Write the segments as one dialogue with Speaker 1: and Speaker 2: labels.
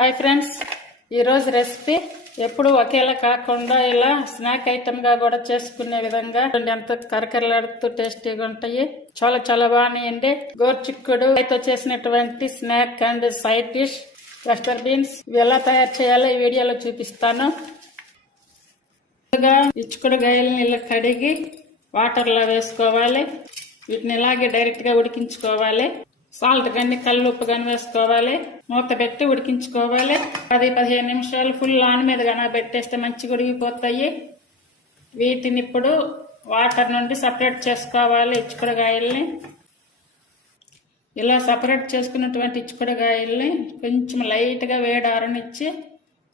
Speaker 1: Hi friends ఈరోజు recipe ఎప్పుడు ఒకేలా కాకుండా ఇలా స్నాక్ ఐటెంగా కూడా చేసుకునే విధంగా ఎంత కరకరలాడుతూ టేస్టీగా ఉంటాయి. చాలా చాలా బాగున్నాయండి గోర్చిక్కుడు అయితే చేసినటువంటి snack and side dish వెస్టర్ beans ఇవి ఎలా తయారు చేయాలో ఈ వీడియోలో చూపిస్తాను. ముందుగా ఇచ్చుకుడు గాయలని ఇలా కడిగి వాటర్లో వేసుకోవాలి. వీటిని ఇలాగే డైరెక్ట్గా ఉడికించుకోవాలి. సాల్ట్ కానీ కళ్ళు ఉప్పు కానీ వేసుకోవాలి. మూత పెట్టి ఉడికించుకోవాలి. పది పదిహేను నిమిషాలు ఫుల్ ఆన్ మీద కానీ పెట్టేస్తే మంచిగా ఉడికిపోతాయి. వీటిని ఇప్పుడు వాటర్ నుండి సపరేట్ చేసుకోవాలి ఇచ్చుకుడగాయల్ని ఇలా సపరేట్ చేసుకున్నటువంటి ఇచ్చుకుడగాయల్ని కొంచెం లైట్గా వేడి ఆరనిచ్చి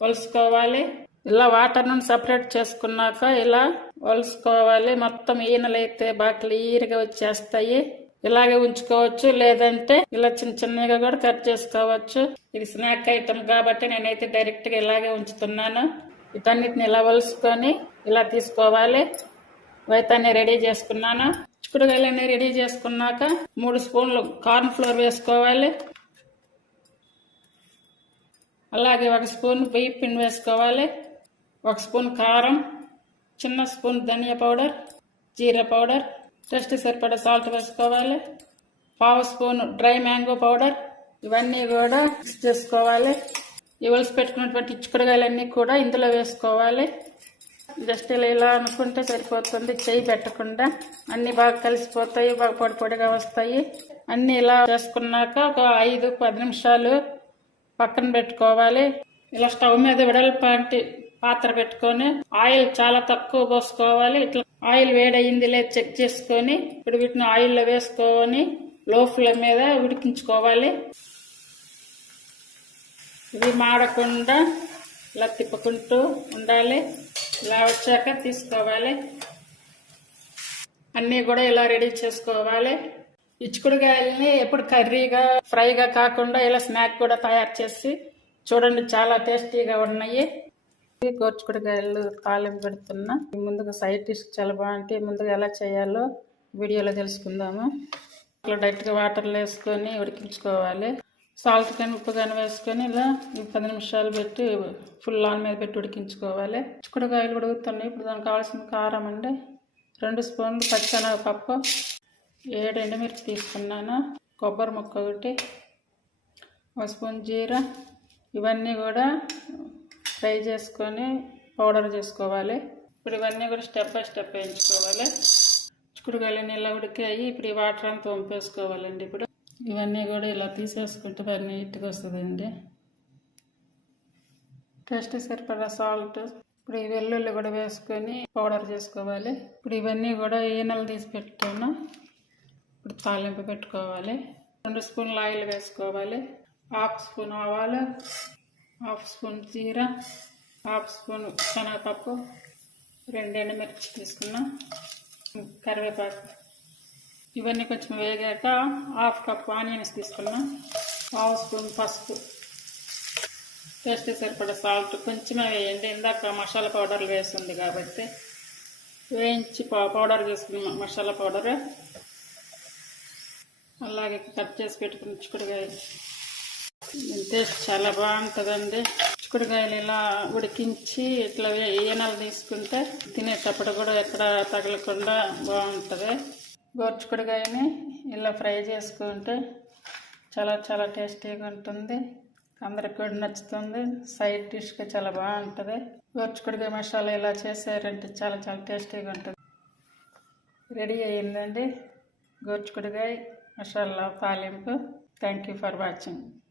Speaker 1: వలుసుకోవాలి. ఇలా వాటర్ నుండి సపరేట్ చేసుకున్నాక ఇలా వలుసుకోవాలి. మొత్తం ఈనలైతే బాగా క్లియర్గా వచ్చేస్తాయి. ఇలాగే ఉంచుకోవచ్చు లేదంటే ఇలా చిన్న చిన్నగా కూడా కట్ చేసుకోవచ్చు. ఇది స్నాక్ ఐటమ్ కాబట్టి నేనైతే డైరెక్ట్గా ఇలాగే ఉంచుతున్నాను. వీటన్నిటిని ఇలా వలుసుకొని ఇలా తీసుకోవాలి. వైతాన్ని రెడీ చేసుకున్నాను. చిక్కుడుకాయలన్నీ రెడీ చేసుకున్నాక మూడు స్పూన్లు కార్న్ ఫ్లోర్ వేసుకోవాలి. అలాగే ఒక స్పూన్ బియ్య పిండి వేసుకోవాలి. ఒక స్పూన్ కారం చిన్న స్పూన్ ధనియా పౌడర్ జీరా పౌడర్ టెస్ట్ సరిపడా సాల్ట్ వేసుకోవాలి. పావు స్పూన్ డ్రై మ్యాంగో పౌడర్. ఇవన్నీ కూడా మిక్స్ చేసుకోవాలి. ఇవల్స్ పెట్టుకున్నటువంటి చిక్కుడుకాయలన్నీ కూడా ఇందులో వేసుకోవాలి. జస్ట్ ఇలా ఇలా అనుకుంటే సరిపోతుంది. చేయి పెట్టకుండా అన్నీ బాగా కలిసిపోతాయి బాగా పొడి పొడిగా వస్తాయి. అన్నీ ఇలా చేసుకున్నాక ఒక ఐదు పది నిమిషాలు పక్కన పెట్టుకోవాలి. ఇలా స్టవ్ మీద వెడల్పాటి పాత్ర పెట్టుకొని ఆయిల్ చాలా తక్కువ పోసుకోవాలి. ఇట్లా ఆయిల్ వేడయింది లేదు చెక్ చేసుకొని ఇప్పుడు వీటిని ఆయిల్లో వేసుకొని లో ఫ్లేమ్ మీద ఉడికించుకోవాలి. ఇది మాడకుండా ఇలా తిప్పుకుంటూ ఉండాలి. ఇలా వచ్చాక తీసుకోవాలి. అన్నీ కూడా ఇలా రెడీ చేసుకోవాలి. ఇచ్చుకుడుకాయల్ని ఎప్పుడు కర్రీగా ఫ్రైగా కాకుండా ఇలా స్నాక్ కూడా తయారు చేసి చూడండి చాలా టేస్టీగా ఉన్నాయి. గోర్చుకుడుకాయలు తాలింపు పెడుతున్నా. ముందుగా సైడ్ డిష్ చాలా బాగుంటాయి ముందుగా ఎలా చేయాలో వీడియోలో తెలుసుకుందాము. ఇట్లా డైరెక్ట్గా వాటర్లో వేసుకొని ఉడికించుకోవాలి. సాల్ట్ కానీ ఉప్పు కానీ వేసుకొని ఇలా పది నిమిషాలు పెట్టి ఫుల్ ఆన్ మీద పెట్టి ఉడికించుకోవాలి. చిక్కుడుకాయలు ఉడుకుతున్నాయి. ఇప్పుడు దానికి కావాల్సిన కారం అండి రెండు స్పూన్లు పచ్చనగపప్పు ఏడు ఎండుమిర్చి తీసుకున్నాను. కొబ్బరి ముక్క ఒకటి ఒక స్పూన్ జీరా. ఇవన్నీ కూడా ఫ్రై చేసుకొని పౌడర్ చేసుకోవాలి. ఇప్పుడు ఇవన్నీ కూడా స్టెప్ బై స్టెప్ వేయించుకోవాలి. చిక్కుడుకాయలు నీళ్ళ ఉడికాయి ఇప్పుడు ఈ వాటర్ అంతా వంపేసుకోవాలండి ఇప్పుడు. ఇవన్నీ కూడా ఇలా తీసేసుకుంటే బాగా నీట్గా వస్తుందండి. టేస్ట్ సరిపడా సాల్ట్ ఇప్పుడు ఈ వెల్లుల్లి కూడా వేసుకొని పౌడర్ చేసుకోవాలి. ఇప్పుడు ఇవన్నీ కూడా ఈనెలు తీసి పెట్టాను ఇప్పుడు తాలింపు పెట్టుకోవాలి. రెండు స్పూన్లు ఆయిల్ వేసుకోవాలి. హాఫ్ స్పూన్ ఆవాలు హాఫ్ స్పూన్ జీరా హాఫ్ స్పూన్ శనగపప్పు రెండు ఎండుమిర్చి తీసుకున్నాం కరివేపాకు. ఇవన్నీ కొంచెం వేగాక హాఫ్ కప్ ఆనియన్స్ తీసుకున్నాం హాఫ్ స్పూన్ పసుపు. టేస్ట్ సరిపడే సాల్ట్ కొంచెమే వేయండి. ఇందాక మసాలా పౌడర్ వేస్తుంది కాబట్టి వేయించి పౌడర్ చేసుకున్న మసాలా పౌడర్. అలాగే కట్ చేసి పెట్టుకుని చిక్కుడుకాయ టేస్ట్ చాలా బాగుంటుందండి. చిక్కుడుకాయలు ఇలా ఉడికించి ఇట్లా ఈయనలు తీసుకుంటే తినేటప్పుడు కూడా ఎక్కడ తగలకుండా బాగుంటుంది. గోర్చుకుడుకాయని ఇలా ఫ్రై చేసుకుంటే చాలా చాలా టేస్టీగా ఉంటుంది. అందరికి కూడా నచ్చుతుంది. సైడ్ డిష్గా చాలా బాగుంటుంది. గోర్చుకుడుకాయ మసాలా ఇలా చేసారంటే చాలా చాలా టేస్టీగా ఉంటుంది. రెడీ అయ్యిందండి. గోర్చుకుడుకాయ మసాలా తాలింపు. Thank you for watching